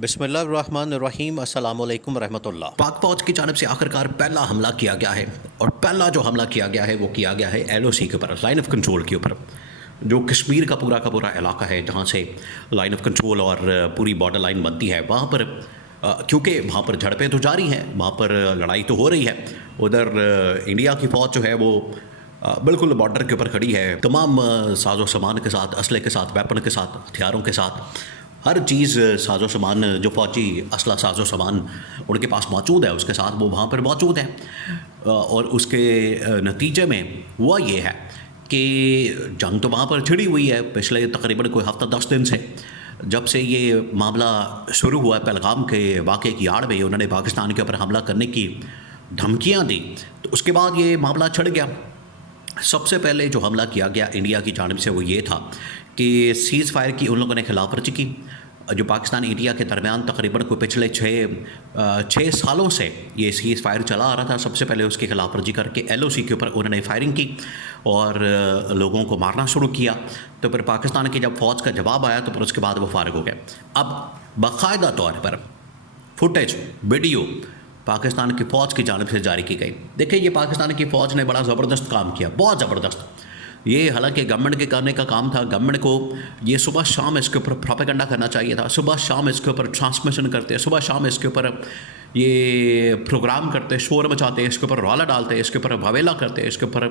बिस्मिल्लाहिर्रहमानिर्रहीम अस्सलामु अलैकुम रहमतुल्लाह। पाक फौज की जानब से आखिरकार पहला हमला किया गया है और पहला जो हमला किया गया है वो किया गया है LOC के ऊपर, लाइन ऑफ कंट्रोल के ऊपर, जो कश्मीर का पूरा इलाका है जहाँ से लाइन ऑफ कंट्रोल और पूरी बॉर्डर लाइन बनती है। वहाँ पर क्योंकि वहाँ पर झड़पें तो जारी हैं, वहाँ पर लड़ाई तो हो रही है। उधर इंडिया की फ़ौज जो है वो बिल्कुल बॉर्डर के ऊपर खड़ी है, तमाम साजो सामान के साथ, असले के साथ, वेपन के साथ, हथियारों के साथ, हर चीज़ साजो सामान जो फ़ौजी असला साजो सामान उनके पास मौजूद है उसके साथ वो वहाँ पर मौजूद है। और उसके नतीजे में हुआ ये है कि जंग तो वहाँ पर छिड़ी हुई है पिछले तकरीबन कोई हफ़्ता 10 दिन से, जब से ये मामला शुरू हुआ है। पहलगाम के वाक़े की आड़ में उन्होंने पाकिस्तान के ऊपर हमला करने की धमकियाँ दी, तो उसके बाद ये मामला छिड़ गया। सबसे पहले जो हमला किया गया इंडिया की जानिब से वो ये था कि सीज़ फायर की उन लोगों ने खिलाफवर्जी की। जो पाकिस्तान इंडिया के दरमियान तकरीबन को पिछले छः सालों से ये सीज़ फायर चला आ रहा था। सबसे पहले उसकी खिलाफवर्जी करके LOC के ऊपर उन्होंने फायरिंग की और लोगों को मारना शुरू किया। तो फिर पाकिस्तान की जब फ़ौज का जवाब आया तो फिर उसके बाद वो फारिग हो गए। अब बाकायदा तौर पर फुटेज, वीडियो पाकिस्तान की फ़ौज की जानिब से जारी की गई। देखिए, ये पाकिस्तान की फ़ौज ने बड़ा ज़बरदस्त काम किया, बहुत ज़बरदस्त। ये हालांकि गवर्नमेंट के करने का काम था, गवर्नमेंट को ये सुबह शाम इसके ऊपर प्रोपेगेंडा करना चाहिए था, सुबह शाम इसके ऊपर ट्रांसमिशन करते, सुबह शाम इसके ऊपर ये प्रोग्राम करते, शोर मचाते, इसके ऊपर रौला डालते, इसके ऊपर वावेला करते, इसके ऊपर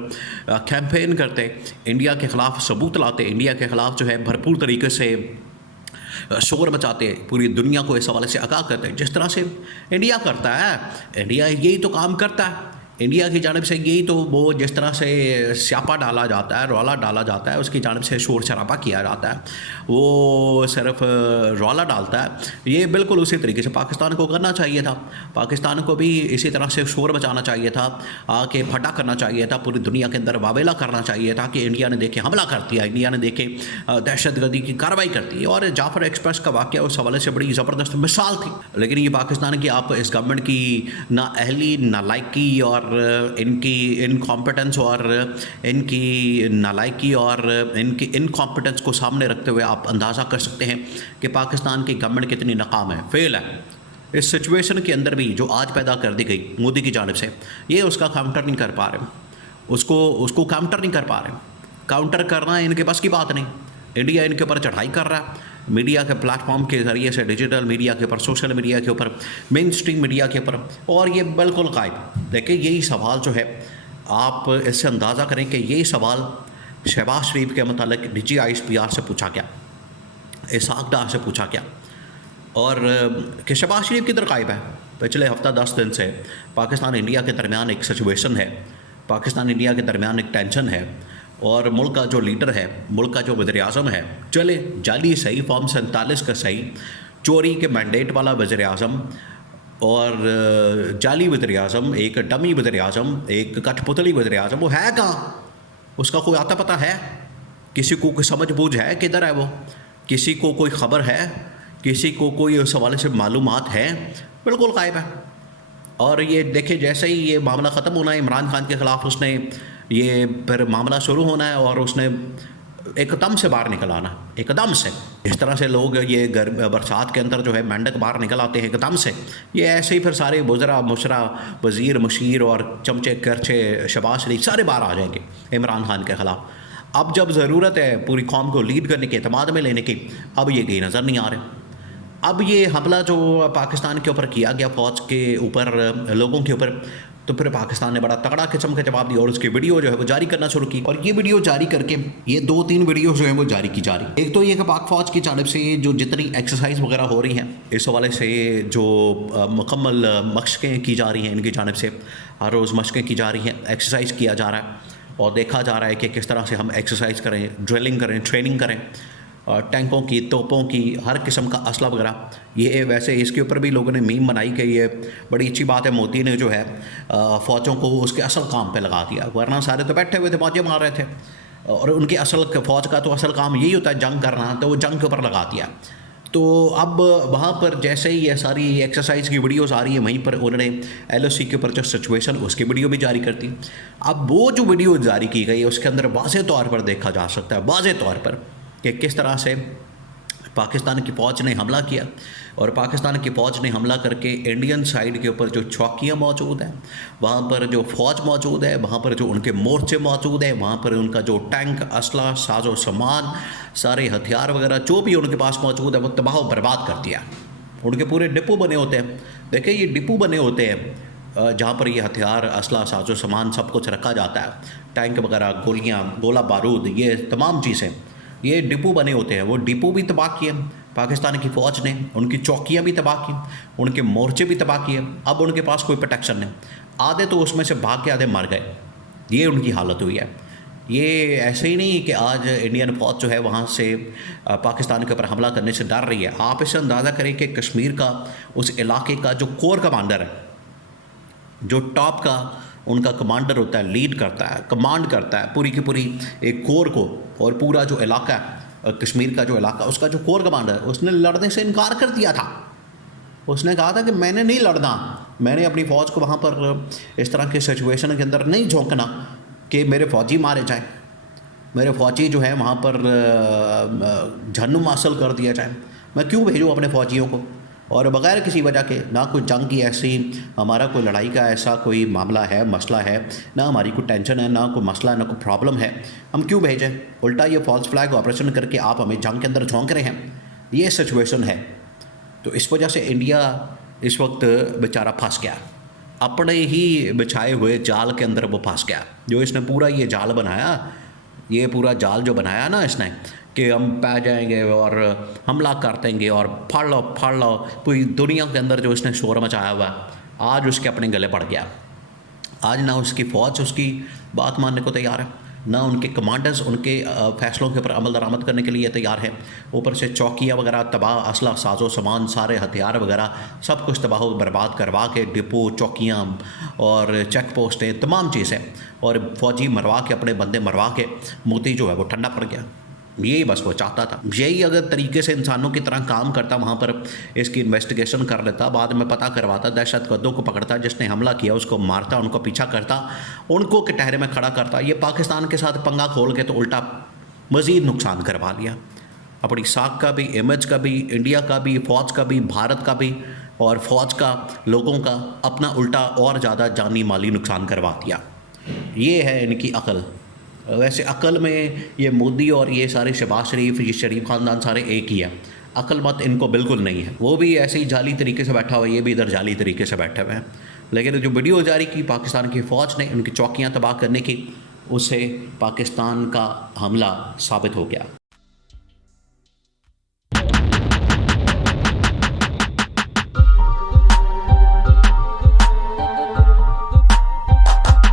कैंपेन करते, इंडिया के ख़िलाफ़ सबूत लाते, इंडिया के ख़िलाफ़ जो है भरपूर तरीके से शोर मचाते, पूरी दुनिया को इस हवाले से आगाह करते हैं जिस तरह से इंडिया करता है। इंडिया यही तो काम करता है, इंडिया की जानिब से यही तो वो जिस तरह से स्यापा डाला जाता है, रौला डाला जाता है, उसकी जानिब से शोर शराबा किया जाता है, वो सिर्फ रौला डालता है। ये बिल्कुल उसी तरीके से पाकिस्तान को करना चाहिए था। पाकिस्तान को भी इसी तरह से शोर मचाना चाहिए था, आके फटा करना चाहिए था, पूरी दुनिया के अंदर वावेला करना चाहिए था कि इंडिया ने देखे हमला कर दिया, इंडिया ने देखे दहशतगर्दी की कार्रवाई करती है। और जाफर एक्सप्रेस का वाक़या उस हवाले से बड़ी ज़बरदस्त मिसाल थी। लेकिन ये पाकिस्तान की आप इस गवर्नमेंट की ना अहली, ना लायकी और इनकी इनकॉम्पिटेंस और इनकी नालायकी और इनकी इनकॉम्पिटेंस को सामने रखते हुए आप अंदाज़ा कर सकते हैं कि पाकिस्तान की गवर्नमेंट कितनी नाकाम है, फेल है। इस सिचुएशन के अंदर भी जो आज पैदा कर दी गई मोदी की जानिब से, ये उसका काउंटर नहीं कर पा रहे, उसको काउंटर नहीं कर पा रहे। काउंटर करना इनके पास की बात नहीं। इंडिया इनके ऊपर चढ़ाई कर रहा है मीडिया के प्लेटफॉर्म के ज़रिए से, डिजिटल मीडिया के ऊपर, सोशल मीडिया के ऊपर, मेन स्ट्रीम मीडिया के ऊपर, और ये बिल्कुल गायब। देखिए, यही सवाल जो है आप इससे अंदाज़ा करें कि यही सवाल शहबाज शरीफ के मतलब निजी ISPR से पूछा गया, इसहाक डार से पूछा गया, और कि शहबाज शरीफ किधर गायब है। पिछले हफ्ता 10 दिन से पाकिस्तान इंडिया के दरमियान एक सिचुएशन है, पाकिस्तान इंडिया के दरमियान एक टेंशन है, और मुल्क का जो लीडर है, मुल्क का जो वज़ीर-ए-आज़म है, चले जाली सही, फॉर्म 47 का सही, चोरी के मैंडेट वाला वज़ीर-ए-आज़म और जाली वज़ीर-ए-आज़म, एक डमी वज़ीर-ए-आज़म, एक कठपुतली वज़ीर-ए-आज़म, वो है कहाँ? उसका कोई आता पता है? किसी को कोई समझ बूझ है किधर है वो? किसी को कोई ख़बर है? किसी को कोई उस हवाले से मालूमात है? बिल्कुल गायब है। और ये देखिए, जैसे ही ये मामला ख़त्म होना है, इमरान खान के ख़िलाफ़ उसने ये फिर मामला शुरू होना है और उसने एकदम से बाहर निकल आना, एकदम से। इस तरह से लोग ये बरसात के अंदर जो है मेंढक बाहर निकल आते हैं एकदम से, ये ऐसे ही फिर सारे वज़रा, मुशरा, वज़ीर, मशीर और चमचे करचे, शहबाज शरीफ सारे बाहर आ जाएंगे इमरान खान के ख़िलाफ़। अब जब ज़रूरत है पूरी कौम को लीड करने की, एतमाद में लेने की, अब ये कहीं नज़र नहीं आ रहे। अब ये हमला जो पाकिस्तान के ऊपर किया गया, फ़ौज के ऊपर, लोगों के ऊपर, तो फिर पाकिस्तान ने बड़ा तगड़ा किस्म का जवाब दिया और उसकी वीडियो जो है वो जारी करना शुरू की। और ये वीडियो जारी करके ये 2-3 वीडियो जो है वो जारी की जा रही। एक तो ये कि पाक फ़ौज की जानिब से जो जितनी एक्सरसाइज वगैरह हो रही हैं, इस हवाले से जो मुकम्मल मशक़ें की जा रही हैं इनकी जानिब से, हर रोज़ मशक़ें की जा रही हैं, एक्सरसाइज किया जा रहा है और देखा जा रहा है कि किस तरह से हम एक्सरसाइज करें, ड्रिलिंग करें, ट्रेनिंग करें, टैंकों की, तोपों की, हर किस्म का असला वगैरह। ये वैसे इसके ऊपर भी लोगों ने मीम बनाई कि ये बड़ी अच्छी बात है, मोदी ने जो है फ़ौजों को उसके असल काम पे लगा दिया, वरना सारे तो बैठे हुए थे, मौजे मार रहे थे, और उनकी असल फ़ौज का तो असल काम यही होता है जंग करना, तो वो जंग के ऊपर लगा दिया। तो अब वहाँ पर जैसे ही ये सारी एक्सरसाइज की वीडियोस आ रही है, वहीं पर उन्होंने LOC के ऊपर जो सिचुएशन उसकी वीडियो भी जारी कर दी। अब वो जो वीडियो जारी की गई है उसके अंदर वाज़े तौर पर देखा जा सकता है, वाज़े तौर पर, कि किस तरह से पाकिस्तान की फ़ौज ने हमला किया और पाकिस्तान की फ़ौज ने हमला करके इंडियन साइड के ऊपर जो चौकियाँ मौजूद हैं, वहाँ पर जो फ़ौज मौजूद है, वहाँ पर जो उनके मोर्चे मौजूद है, वहाँ पर उनका जो टैंक, असला, साजो सामान, सारे हथियार वगैरह जो भी उनके पास मौजूद है वो तबाह व बर्बाद कर दिया। उनके पूरे डिपो बने होते हैं। देखिए ये डिपो बने होते हैं जहाँ पर ये हथियार, असला, साजो सामान सब कुछ रखा जाता है, टैंक वगैरह, गोलियाँ, गोला बारूद, ये तमाम चीज़ें, ये डिपो बने होते हैं। वो डिपो भी तबाह किए पाकिस्तान की फ़ौज ने, उनकी चौकियाँ भी तबाह की, उनके मोर्चे भी तबाह किए। अब उनके पास कोई प्रोटेक्शन नहीं, आधे तो उसमें से भाग के आधे मर गए। ये उनकी हालत हुई है। ये ऐसे ही नहीं कि आज इंडियन फ़ौज जो है वहाँ से पाकिस्तान के ऊपर हमला करने से डर रही है। आप इससे अंदाज़ा करें कि कश्मीर का, उस इलाके का जो कोर कमांडर है, जो टॉप का उनका कमांडर होता है, लीड करता है, कमांड करता है पूरी की पूरी एक कोर को, और पूरा जो इलाका है कश्मीर का, जो इलाका, उसका जो कोर कमांडर है, उसने लड़ने से इनकार कर दिया था। उसने कहा था कि मैंने नहीं लड़ना, मैंने अपनी फ़ौज को वहाँ पर इस तरह के सिचुएशन के अंदर नहीं झोंकना कि मेरे फ़ौजी मारे जाएं, मेरे फ़ौजी जो है वहाँ पर जहन्नुम हासिल कर दिया जाए। मैं क्यों भेजूँ अपने फ़ौजियों को, और बग़ैर किसी वजह के, ना कोई जंग की ऐसी, हमारा कोई लड़ाई का ऐसा कोई मामला है, मसला है, ना हमारी कोई टेंशन है, ना कोई मसला, ना कोई प्रॉब्लम है, हम क्यों भेजें? उल्टा ये फॉल्स फ्लैग ऑपरेशन करके आप हमें जंग के अंदर झोंक रहे हैं। ये सिचुएशन है। तो इस वजह से इंडिया इस वक्त बेचारा फंस गया, अपने ही बिछाए हुए जाल के अंदर वो फंस गया। जो इसने पूरा ये जाल बनाया, ये पूरा जाल जो बनाया ना इसने, कि हम पै जाएंगे और हमला कर देंगे और फाड़ लो, पूरी दुनिया के अंदर जो इसने शोर मचाया हुआ, आज उसके अपने गले पड़ गया। आज ना उसकी फ़ौज उसकी बात मानने को तैयार है, ना उनके कमांडर्स उनके फ़ैसलों के ऊपर अमल दरामद करने के लिए तैयार है। ऊपर से चौकियाँ वगैरह तबाह, असला, साजो सामान, सारे हथियार वगैरह सब कुछ तबाह बर्बाद करवा के, डिपो, चौकियाँ और चेक पोस्टें, तमाम चीज़ें, और फ़ौजी मरवा के, अपने बंदे मरवा के मोदी जो है वो ठंडा पड़ गया। यही बस वो चाहता था। यही अगर तरीके से इंसानों की तरह काम करता, वहाँ पर इसकी इन्वेस्टिगेशन कर लेता, बाद में पता करवाता, दहशतगर्दों को पकड़ता, जिसने हमला किया उसको मारता, उनको पीछा करता, उनको कटहरे में खड़ा करता। ये पाकिस्तान के साथ पंगा खोल के तो उल्टा मज़ीद नुकसान करवा लिया, अपनी साख का भी, इमेज का भी, इंडिया का भी, फ़ौज का भी, भारत का भी, और फ़ौज का, लोगों का, अपना उल्टा और ज़्यादा जानी माली नुकसान करवा दिया। ये है इनकी अकल। वैसे अकल में ये मोदी और ये सारे शहबाज शरीफ, ये शरीफ ख़ानदान सारे एक ही है। अकल मत इनको बिल्कुल नहीं है। वो भी ऐसे ही जाली तरीके से बैठा हुआ है, ये भी इधर जाली तरीके से बैठे हुए हैं। लेकिन जो वीडियो जारी की पाकिस्तान की फ़ौज ने उनकी चौकियाँ तबाह करने की, उससे पाकिस्तान का हमला साबित हो गया।